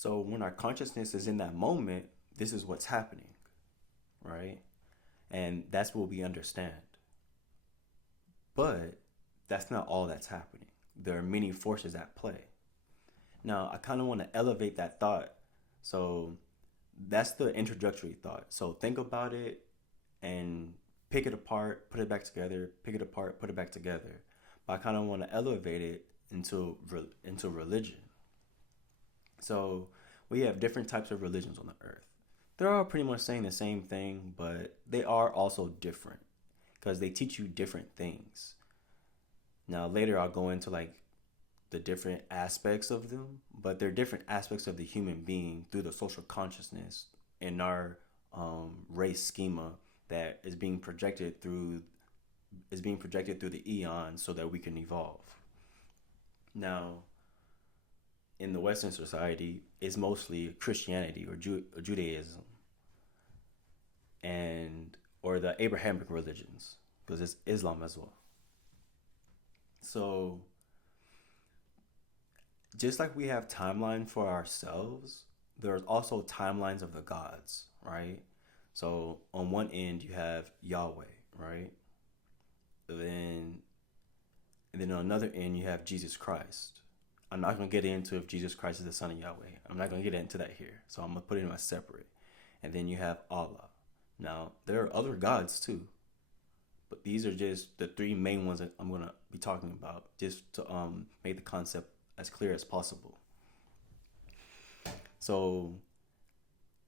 So when our consciousness is in that moment, this is what's happening, right? And that's what we understand. But that's not all that's happening. There are many forces at play. Now, I kind of want to elevate that thought. So that's the introductory thought. So think about it and pick it apart, put it back together, pick it apart, put it back together. But I kind of want to elevate it into religion. So we have different types of religions on the earth. They're all pretty much saying the same thing, but they are also different because they teach you different things. Now later I'll go into like the different aspects of them, but they're different aspects of the human being through the social consciousness in our race schema that is being projected through the eons so that we can evolve. Now, in the Western society, it's mostly Christianity or Judaism and or the Abrahamic religions because it's Islam as well. So just like we have timeline for ourselves, there's also timelines of the gods, right? So on one end you have Yahweh, right? Then and then on another end you have Jesus Christ. I'm not gonna get into if Jesus Christ is the son of Yahweh. I'm not gonna get into that here. So I'm gonna put it in a separate. And then you have Allah. Now there are other gods too, but these are just the three main ones that I'm gonna be talking about, just to make the concept as clear as possible. So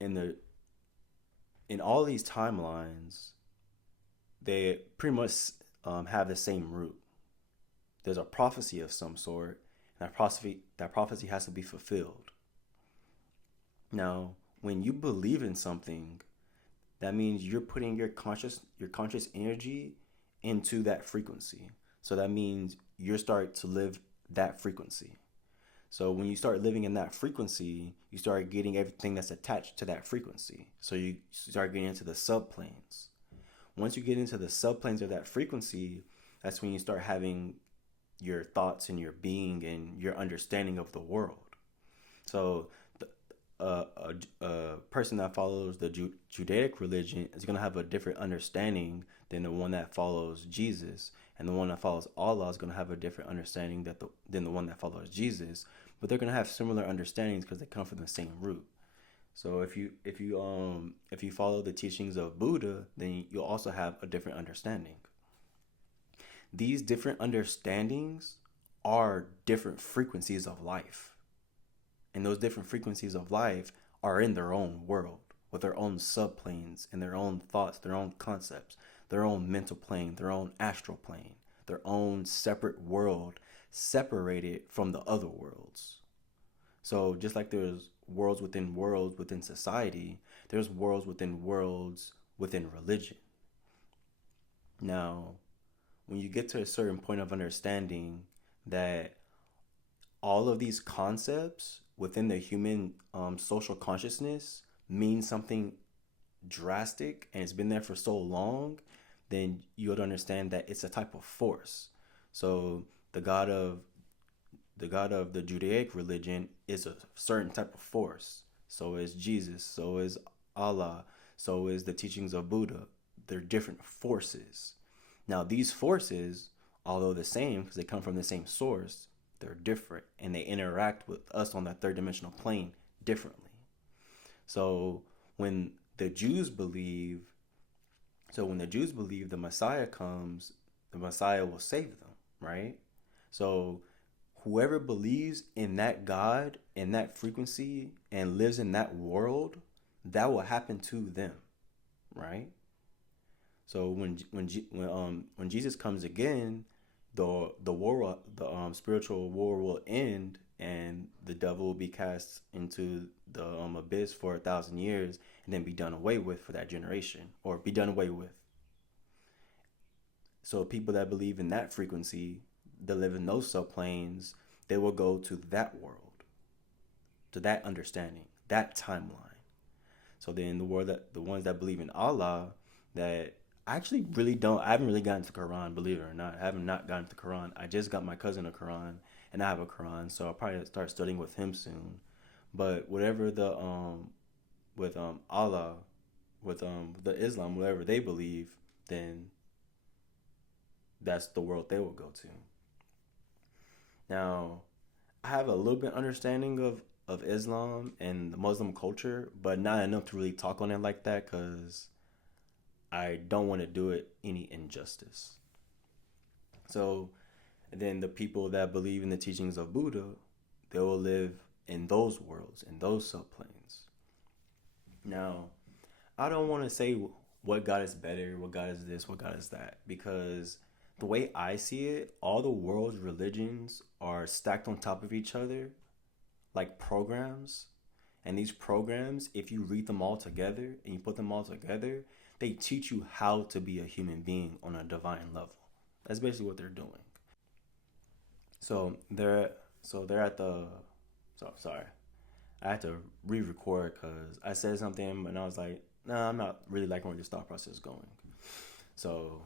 in the in all these timelines, they pretty much have the same root. There's a prophecy of some sort, and that prophecy has to be fulfilled. Now, when you believe in something, that means you're putting your conscious energy into that frequency. So that means you start to live that frequency. So when you start living in that frequency, you start getting everything that's attached to that frequency. So you start getting into the subplanes. Once you get into the subplanes of that frequency, that's when you start having your thoughts and your being and your understanding of the world. So a person that follows the Judaic religion is going to have a different understanding than the one that follows Jesus, and the one that follows Allah is going to have a different understanding than the one that follows Jesus. But they're going to have similar understandings because they come from the same root. So if you follow the teachings of Buddha, then you'll also have a different understanding. These different understandings are different frequencies of life. And those different frequencies of life are in their own world with their own subplanes and their own thoughts, their own concepts, their own mental plane, their own astral plane, their own separate world separated from the other worlds. So just like there's worlds within society, there's worlds within religion. Now, when you get to a certain point of understanding that all of these concepts within the human social consciousness mean something drastic and it's been there for so long, then you would understand that it's a type of force. So the god of the Judaic religion is a certain type of force. So is Jesus. So is Allah. So is the teachings of Buddha. They're different forces. Now these forces, although the same because they come from the same source, they're different and they interact with us on that third dimensional plane differently. So when the Jews believe, when the Jews believe the Messiah comes, the Messiah will save them, right? So whoever believes in that God, in that frequency, and lives in that world, that will happen to them, right? So when Jesus comes again, the spiritual war will end, and the devil will be cast into the abyss for 1,000 years, and then be done away with for that generation, or be done away with. So people that believe in that frequency, that live in those subplanes, they will go to that world, to that understanding, that timeline. So then the ones that believe in Allah, that I actually really don't. I haven't really gotten to the Quran, believe it or not. I have not gotten to the Quran. I just got my cousin a Quran, and I have a Quran, so I'll probably start studying with him soon. But whatever the with Allah, with the Islam, whatever they believe, then that's the world they will go to. Now, I have a little bit understanding of Islam and the Muslim culture, but not enough to really talk on it like that because I don't want to do it any injustice. So, and then the people that believe in the teachings of Buddha, they will live in those worlds, in those subplanes. Now, I don't want to say what God is better, what God is this, what God is that, because the way I see it, all the world's religions are stacked on top of each other like programs. And these programs, if you read them all together and you put them all together, they teach you how to be a human being on a divine level. That's basically what they're doing. So they're at the so sorry. I had to re-record because I said something and I was like, nah, I'm not really liking where this thought process is going. So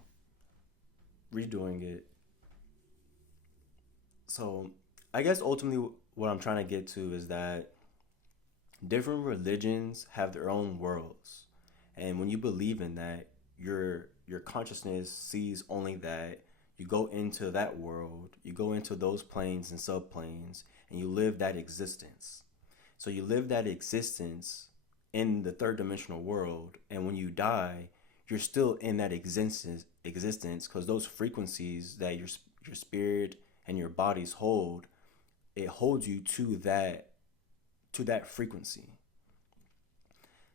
redoing it. So I guess ultimately what I'm trying to get to is that different religions have their own worlds. And when you believe in that, your consciousness sees only that. You go into that world, you go into those planes and subplanes, and you live that existence. So you live that existence in the third dimensional world, and when you die, you're still in that existence because those frequencies that your spirit and your bodies hold, it holds you to that frequency.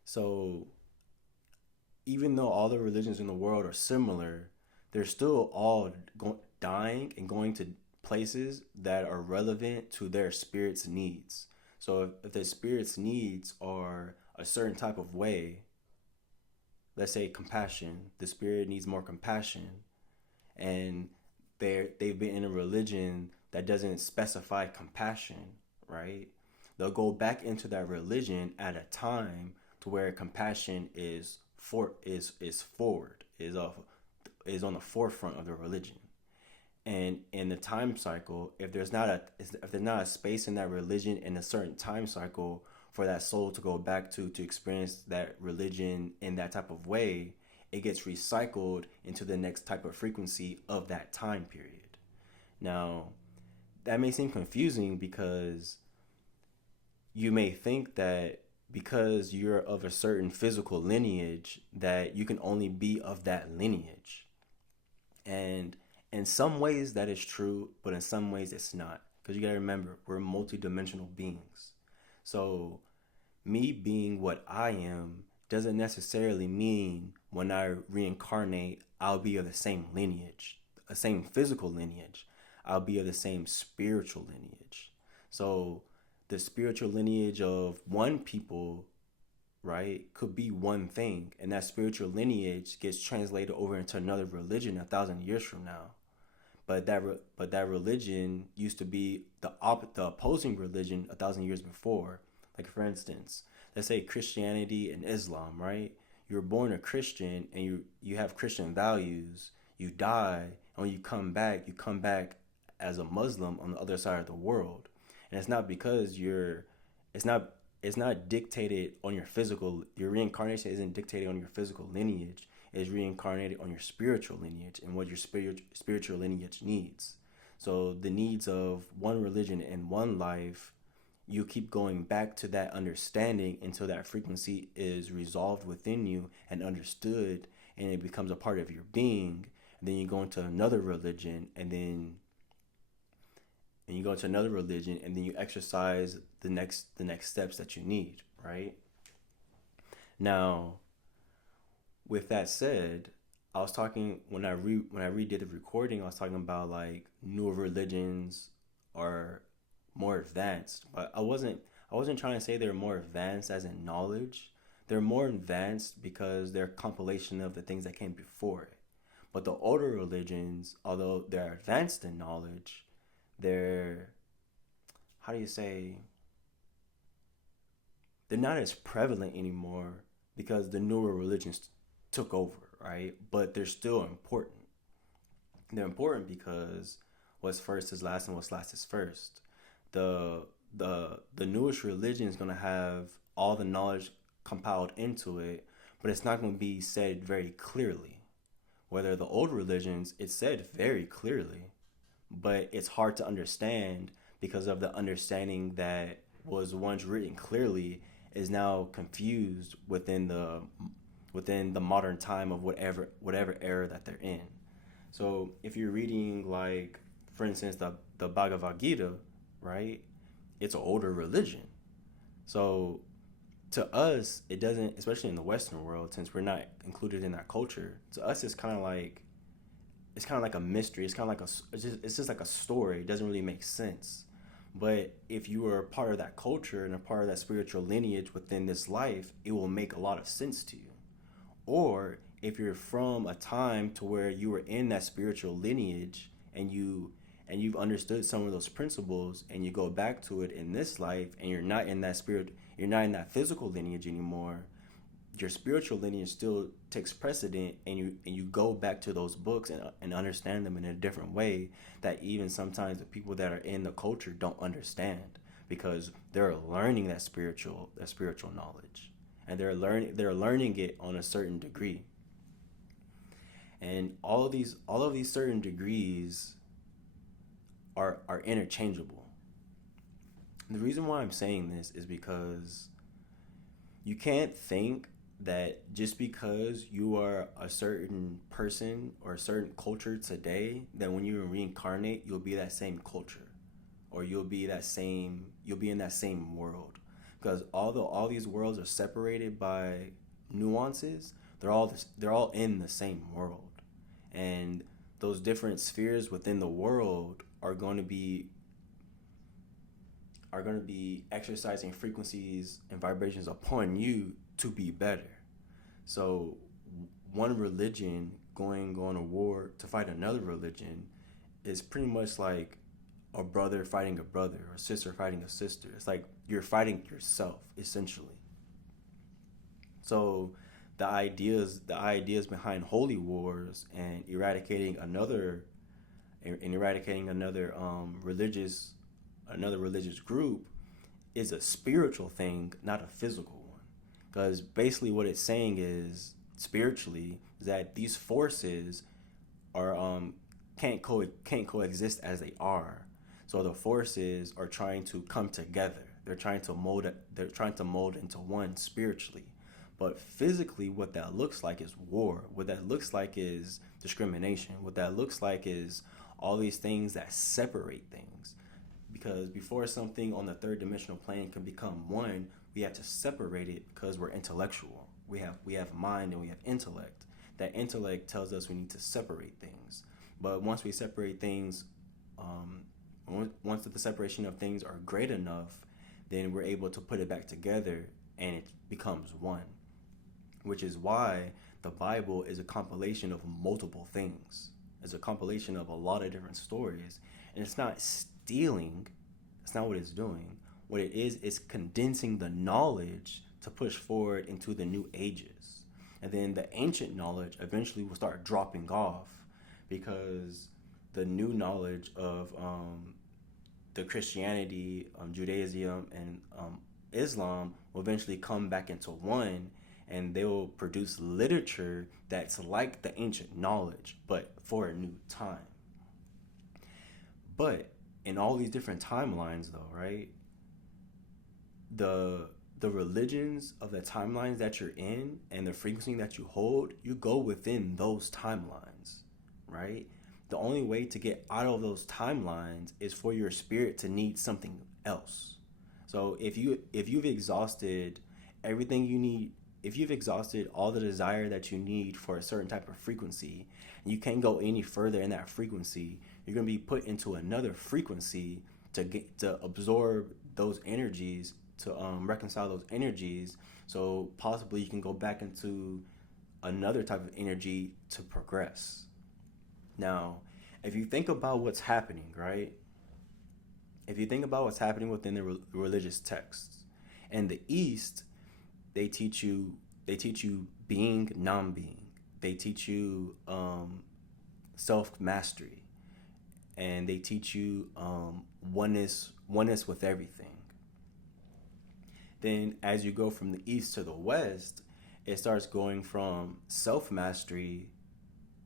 So even though all the religions in the world are similar, they're still all dying and going to places that are relevant to their spirit's needs. So if the spirit's needs are a certain type of way, let's say compassion, the spirit needs more compassion, and they've been in a religion that doesn't specify compassion, right? They'll go back into that religion at a time to where compassion is forward is on the forefront of the religion. And in the time cycle, if there's not a space in that religion in a certain time cycle for that soul to go back to experience that religion in that type of way, it gets recycled into the next type of frequency of that time period. Now, that may seem confusing because you may think that because you're of a certain physical lineage that you can only be of that lineage. And in some ways that is true, but in some ways it's not. Because you gotta remember, we're multidimensional beings. So me being what I am doesn't necessarily mean when I reincarnate, I'll be of the same lineage, the same physical lineage. I'll be of the same spiritual lineage. So the spiritual lineage of one people, right, could be one thing, and that spiritual lineage gets translated over into another religion 1,000 years from now. But that religion used to be the opposing religion 1,000 years before. Like for instance, let's say Christianity and Islam, right? You're born a Christian and you have Christian values. You die, and when you come back as a Muslim on the other side of the world, and it's not because it's not it's not dictated on your physical. Your reincarnation isn't dictated on your physical lineage. It's reincarnated on your spiritual lineage and what your spiritual lineage needs. So the needs of one religion and one life, you keep going back to that understanding until that frequency is resolved within you and understood, and it becomes a part of your being. And then you go into another religion, and you go into another religion, and then you exercise the next steps that you need, right? Now, with that said, I was talking when I redid the recording, I was talking about like newer religions are more advanced, but I wasn't trying to say they're more advanced as in knowledge. They're more advanced because they're a compilation of the things that came before it. But the older religions, although they're advanced in knowledge, they're, how do you say, they're not as prevalent anymore because the newer religions took over, right? But they're still important. They're important because what's first is last and what's last is first. The the newest religion is going to have all the knowledge compiled into it, but it's not going to be said very clearly. Whether the old religions, it's said very clearly, but it's hard to understand because of the understanding that was once written clearly is now confused within the modern time of whatever era that they're in. So if you're reading, like, for instance, the Bhagavad Gita, right? It's an older religion. So to us, it doesn't, especially in the Western world, since we're not included in that culture. To us, it's kind of like a mystery. It's kind of like it's just like a story. It doesn't really make sense. But if you are a part of that culture and a part of that spiritual lineage within this life, it will make a lot of sense to you. Or if you're from a time to where you were in that spiritual lineage and you've understood some of those principles and you go back to it in this life and you're not in that physical lineage anymore, your spiritual lineage still takes precedent, and you go back to those books and understand them in a different way that even sometimes the people that are in the culture don't understand, because they're learning that spiritual knowledge, and they're learning it on a certain degree. And all of these certain degrees are interchangeable. And the reason why I'm saying this is because you can't think that just because you are a certain person or a certain culture today, that when you reincarnate, you'll be that same culture, or you'll be in that same world. Because although all these worlds are separated by nuances, they're all in the same world, and those different spheres within the world are going to be exercising frequencies and vibrations upon you to be better. So one religion going on a war to fight another religion is pretty much like a brother fighting a brother or a sister fighting a sister. It's like you're fighting yourself essentially. So the ideas behind holy wars and eradicating another religious group is a spiritual thing, not a physical one. Because basically, what it's saying is spiritually is that these forces are can't coexist as they are. So the forces are trying to come together. They're trying to mold into one spiritually. But physically, what that looks like is war. What that looks like is discrimination. What that looks like is all these things that separate things. Because before something on the third dimensional plane can become one, we have to separate it because we're intellectual. We have mind and we have intellect. That intellect tells us we need to separate things. But once we separate things, um, once the separation of things are great enough, then we're able to put it back together and it becomes one. Which is why the Bible is a compilation of multiple things. It's a compilation of a lot of different stories, and it's not stealing. That's not what it's doing. What it is condensing the knowledge to push forward into the new ages. And then the ancient knowledge eventually will start dropping off because the new knowledge of the Christianity, Judaism, and Islam will eventually come back into one, and they will produce literature that's like the ancient knowledge, but for a new time. But in all these different timelines, though, right? The the religions of the timelines that you're in and the frequency that you hold, you go within those timelines, right? The only way to get out of those timelines is for your spirit to need something else. So if you've exhausted everything you need, if you've exhausted all the desire that you need for a certain type of frequency, and you can't go any further in that frequency, you're going to be put into another frequency to absorb those energies, to reconcile those energies, so possibly you can go back into another type of energy to progress. Now, if you think about what's happening, right? If you think about what's happening within the religious texts, in the East, they teach you they teach you being, non-being. They teach you self mastery, and they teach you oneness with everything. Then as you go from the east to the west, it starts going from self mastery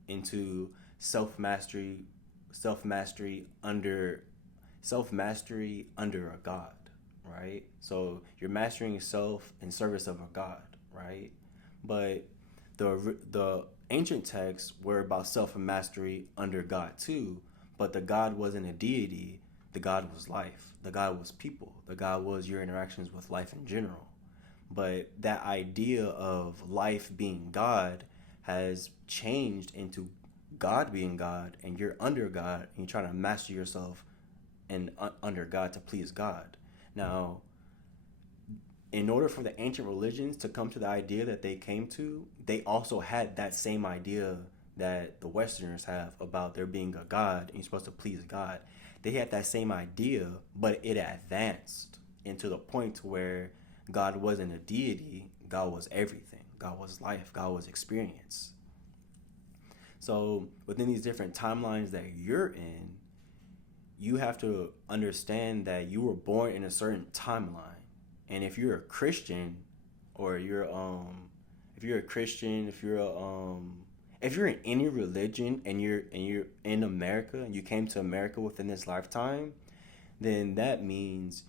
into self mastery, self mastery under self mastery under a god, right? So you're mastering yourself in service of a god, right? But the ancient texts were about self mastery under God too, but the God wasn't a deity. The God was life. The God was people. The God was your interactions with life in general. But that idea of life being God has changed into God being God, and you're under God, and you're trying to master yourself and under God to please God. Now, in order for the ancient religions to come to the idea that they came to, they also had that same idea that the Westerners have about there being a God and you're supposed to please God. They had that same idea, but it advanced into the point where God wasn't a deity, God was everything. God was life, God was experience. So within these different timelines that you're in, you have to understand that you were born in a certain timeline. And if you're a Christian, or if you're a Christian, if you're in any religion and you're in America and you came to America within this lifetime, then that means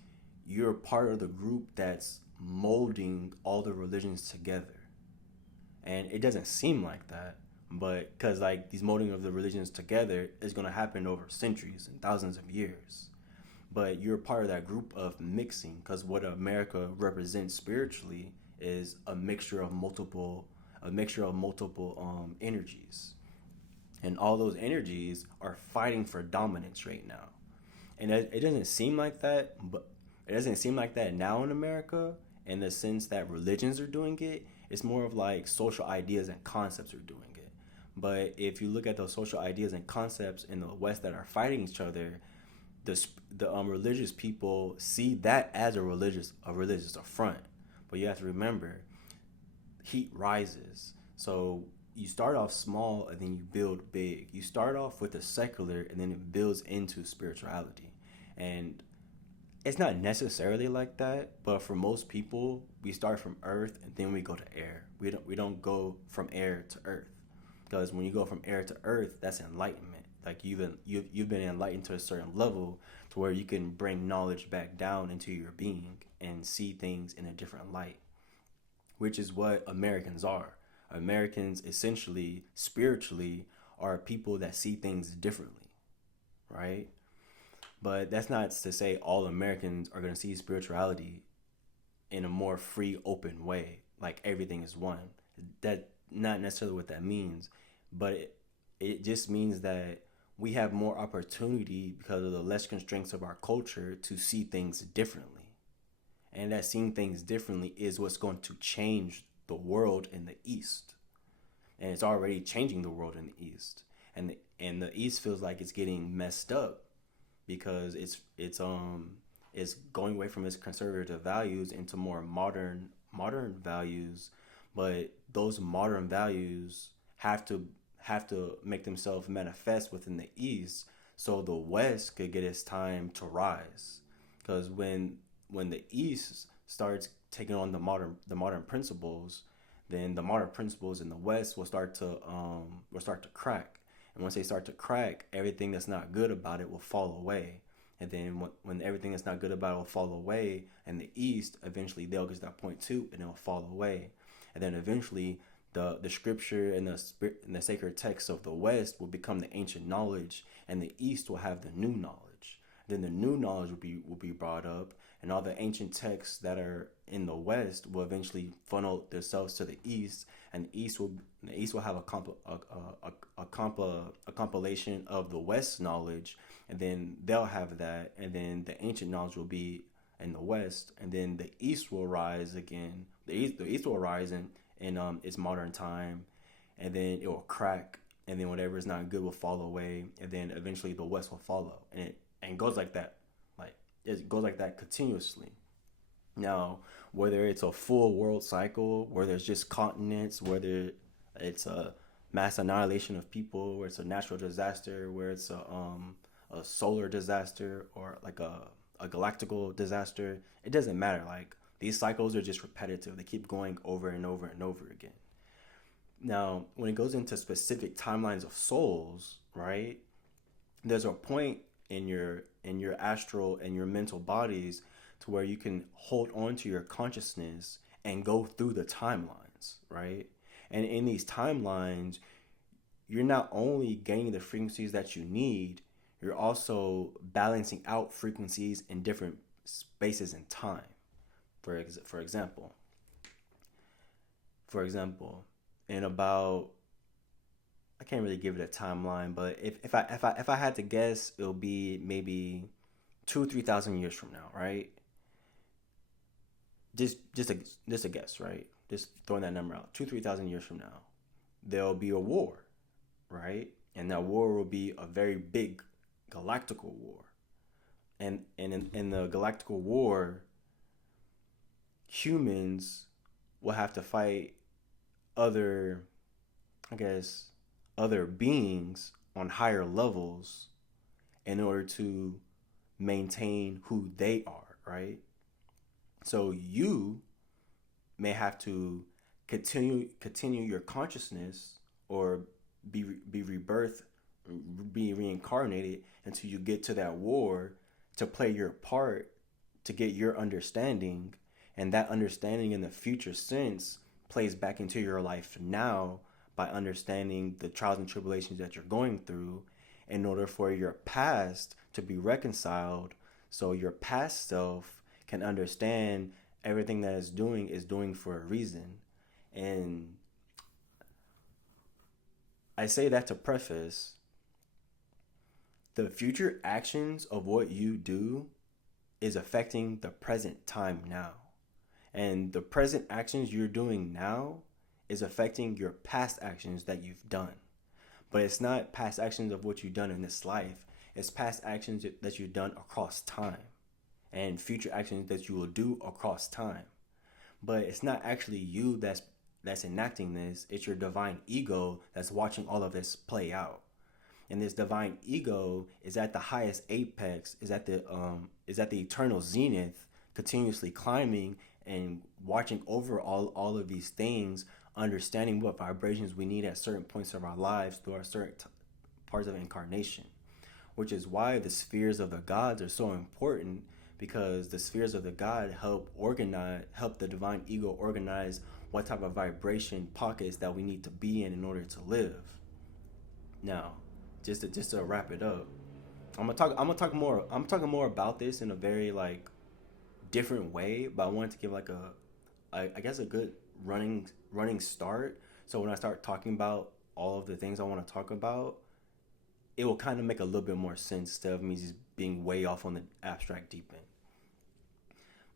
you're part of the group that's molding all the religions together. And it doesn't seem like that, but because like these molding of the religions together is going to happen over centuries and thousands of years, but you're part of that group of mixing, because what America represents spiritually is a mixture of multiple energies, and all those energies are fighting for dominance right now. And it doesn't seem like that, but it doesn't seem like that now in America, in the sense that religions are doing it. It's more of like social ideas and concepts are doing it. But if you look at those social ideas and concepts in the West that are fighting each other, the religious people see that as a religious affront. But you have to remember, heat rises. So you start off small and then you build big. You start off with the secular and then it builds into spirituality. And it's not necessarily like that, but for most people, we start from earth and then we go to air. We don't go from air to earth, because when you go from air to earth, that's enlightenment. Like you've been enlightened to a certain level to where you can bring knowledge back down into your being and see things in a different light, which is what Americans are. Americans essentially spiritually are people that see things differently, right? But that's not to say all Americans are going to see spirituality in a more free, open way, like everything is one. That not necessarily what that means, but it just means that we have more opportunity because of the less constraints of our culture to see things differently. And that seeing things differently is what's going to change the world in the East. And it's already changing the world in the East. And the East feels like it's getting messed up because it's going away from its conservative values into more modern values, but those modern values have to make themselves manifest within the East so the West could get its time to rise. Because when the East starts taking on the modern principles, then the modern principles in the West will start to crack. And once they start to crack, everything that's not good about it will fall away. And then when everything that's not good about it will fall away, and the East, eventually they'll get to that point too, and it'll fall away. And then eventually the scripture and the sacred texts of the West will become the ancient knowledge, and the East will have the new knowledge. Then the new knowledge will be brought up, and all the ancient texts that are in the West will eventually funnel themselves to the East, and the East will have a compilation of the West knowledge, and then they'll have that, and then the ancient knowledge will be in the West, and then the East will rise again. The East will rise in its modern time, and then it will crack, and then whatever is not good will fall away, and then eventually the West will follow, and it goes like that, like it goes like that continuously. Now, whether it's a full world cycle, where there's just continents, whether it's a mass annihilation of people, where it's a natural disaster, where it's a solar disaster, or like a galactical disaster, it doesn't matter. Like These cycles are just repetitive. They keep going over and over and over again. Now, when it goes into specific timelines of souls, right? There's a point in your astral and your mental bodies to where you can hold on to your consciousness and go through the timelines, right? And in these timelines, you're not only gaining the frequencies that you need, you're also balancing out frequencies in different spaces and time. For example, in about, I can't really give it a timeline, but if I had to guess, it'll be maybe 2 3,000 years from now, right? Just a guess, right? Just throwing that number out. 2 3,000 years from now, there'll be a war, right? And that war will be a very big galactical war. And in the galactical war, humans will have to fight other, I guess, other beings on higher levels in order to maintain who they are, right? So you may have to continue your consciousness, or be rebirthed, be reincarnated until you get to that war to play your part, to get your understanding, and that understanding in the future sense plays back into your life now by understanding the trials and tribulations that you're going through in order for your past to be reconciled, so your past self can understand everything that it's doing is doing for a reason. And I say that to preface, the future actions of what you do is affecting the present time now. And the present actions you're doing now is affecting your past actions that you've done. But it's not past actions of what you've done in this life. It's past actions that you've done across time, and future actions that you will do across time. But it's not actually you that's enacting this. It's your divine ego that's watching all of this play out. And this divine ego is at the highest apex, is at the eternal zenith, continuously climbing and watching over all of these things, understanding what vibrations we need at certain points of our lives through our certain parts of incarnation. Which is why the spheres of the gods are so important, because the spheres of the god help the divine ego organize what type of vibration pockets that we need to be in order to live. Now, just to wrap it up, I'm talking more about this in a very like different way, but I wanted to give like I guess a good running start. So when I start talking about all of the things I want to talk about, it will kind of make a little bit more sense instead of me just being way off on the abstract deep end.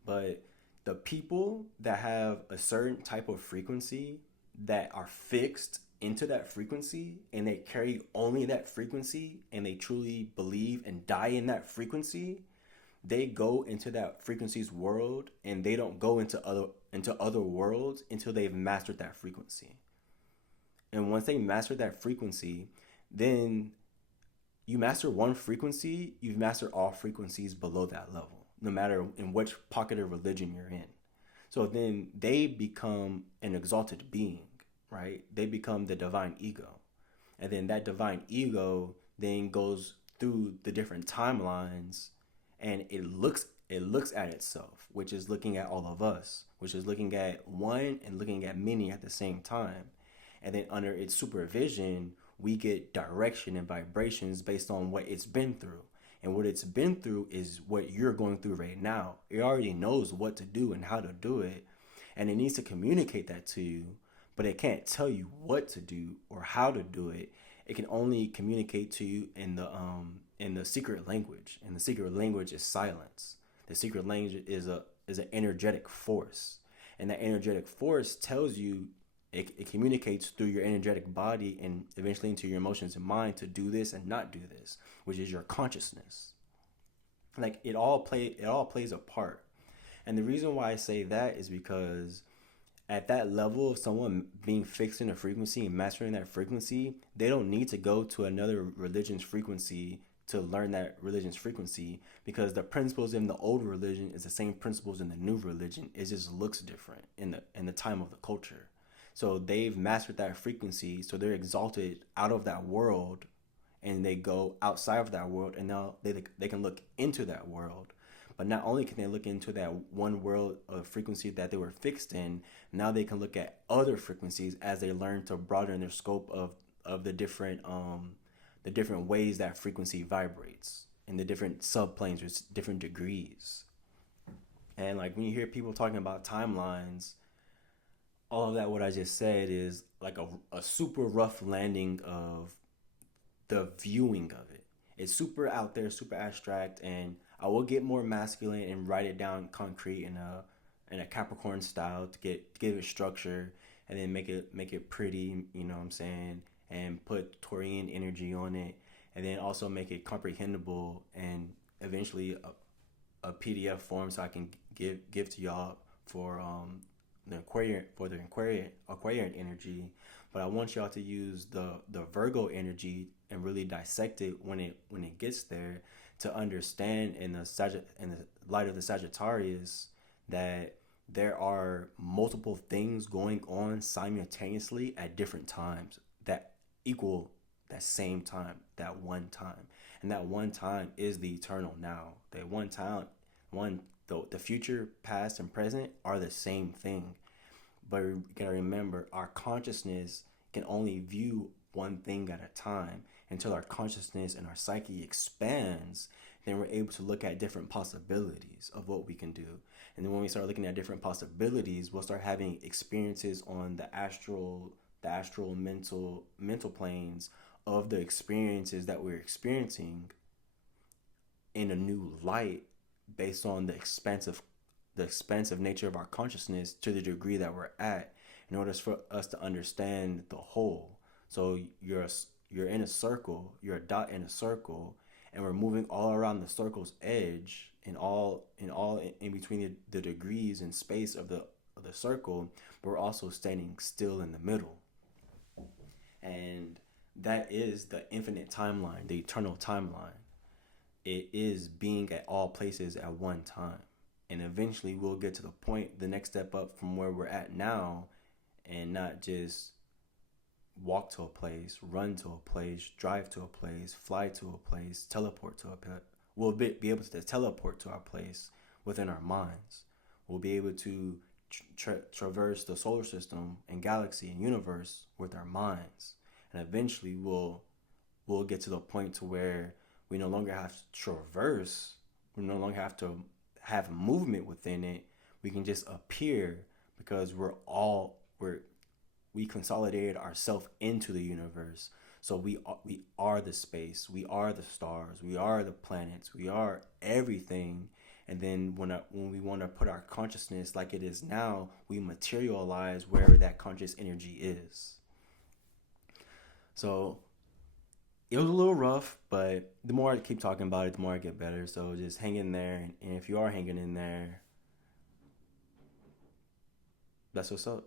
But the people that have a certain type of frequency that are fixed into that frequency, and they carry only that frequency, and they truly believe and die in that frequency, they go into that frequency's world, and they don't go into other worlds until they've mastered that frequency. And once they master that frequency, then you master one frequency, you've mastered all frequencies below that level, no matter in which pocket of religion you're in. So then they become an exalted being, right? They become the divine ego. And then that divine ego then goes through the different timelines, and it looks at itself, which is looking at all of us, which is looking at one and looking at many at the same time. And then under its supervision, we get direction and vibrations based on what it's been through. And what it's been through is what you're going through right now. It already knows what to do and how to do it. And it needs to communicate that to you, but it can't tell you what to do or how to do it. It can only communicate to you in the secret language. And the secret language is silence. The secret language is an energetic force. And that energetic force tells you, it communicates through your energetic body and eventually into your emotions and mind to do this and not do this, which is your consciousness. Like it all plays a part. And the reason why I say that is because at that level of someone being fixed in a frequency and mastering that frequency, they don't need to go to another religion's frequency to learn that religion's frequency, because the principles in the old religion is the same principles in the new religion. It just looks different in the time of the culture. So they've mastered that frequency, so they're exalted out of that world, and they go outside of that world, and now they can look into that world. But not only can they look into that one world of frequency that they were fixed in, now they can look at other frequencies as they learn to broaden their scope of the different ways that frequency vibrates in the different subplanes or different degrees. And like when you hear people talking about timelines, all of that what I just said is like a super rough landing of the viewing of it. It's super out there, super abstract, and I will get more masculine and write it down concrete in a Capricorn style to give it structure, and then make it pretty, you know what I'm saying, and put Taurian energy on it, and then also make it comprehensible and eventually a PDF form so I can give to y'all for the Aquarian energy. But I want y'all to use the Virgo energy and really dissect it when it gets there, to understand in the light of the Sagittarius that there are multiple things going on simultaneously at different times that equal that same time, that one time. And that one time is the eternal now. That one time, the future, past, and present are the same thing. But you gotta remember, our consciousness can only view one thing at a time. Until our consciousness and our psyche expands, then we're able to look at different possibilities of what we can do. And then when we start looking at different possibilities, we'll start having experiences on the astral mental planes of the experiences that we're experiencing in a new light, based on the expansive nature of our consciousness to the degree that we're at, in order for us to understand the whole. So you're in a circle, you're a dot in a circle, and we're moving all around the circle's edge, and all in between the degrees and space of the circle, but we're also standing still in the middle. And that is the infinite timeline, the eternal timeline. It is being at all places at one time. And eventually we'll get to the point, the next step up from where we're at now, and not just walk to a place, run to a place, drive to a place, fly to a place, teleport to a place. We'll be able to teleport to our place within our minds. We'll be able to traverse the solar system and galaxy and universe with our minds. And eventually we'll get to the point to where we no longer have to traverse. We no longer have to have movement within it. We can just appear, because we consolidated ourselves into the universe. So we are the space, we are the stars, we are the planets, we are everything. And then when we want to put our consciousness like it is now, we materialize wherever that conscious energy is. So it was a little rough, but the more I keep talking about it, the more I get better. So just hang in there, and if you are hanging in there, that's what's up.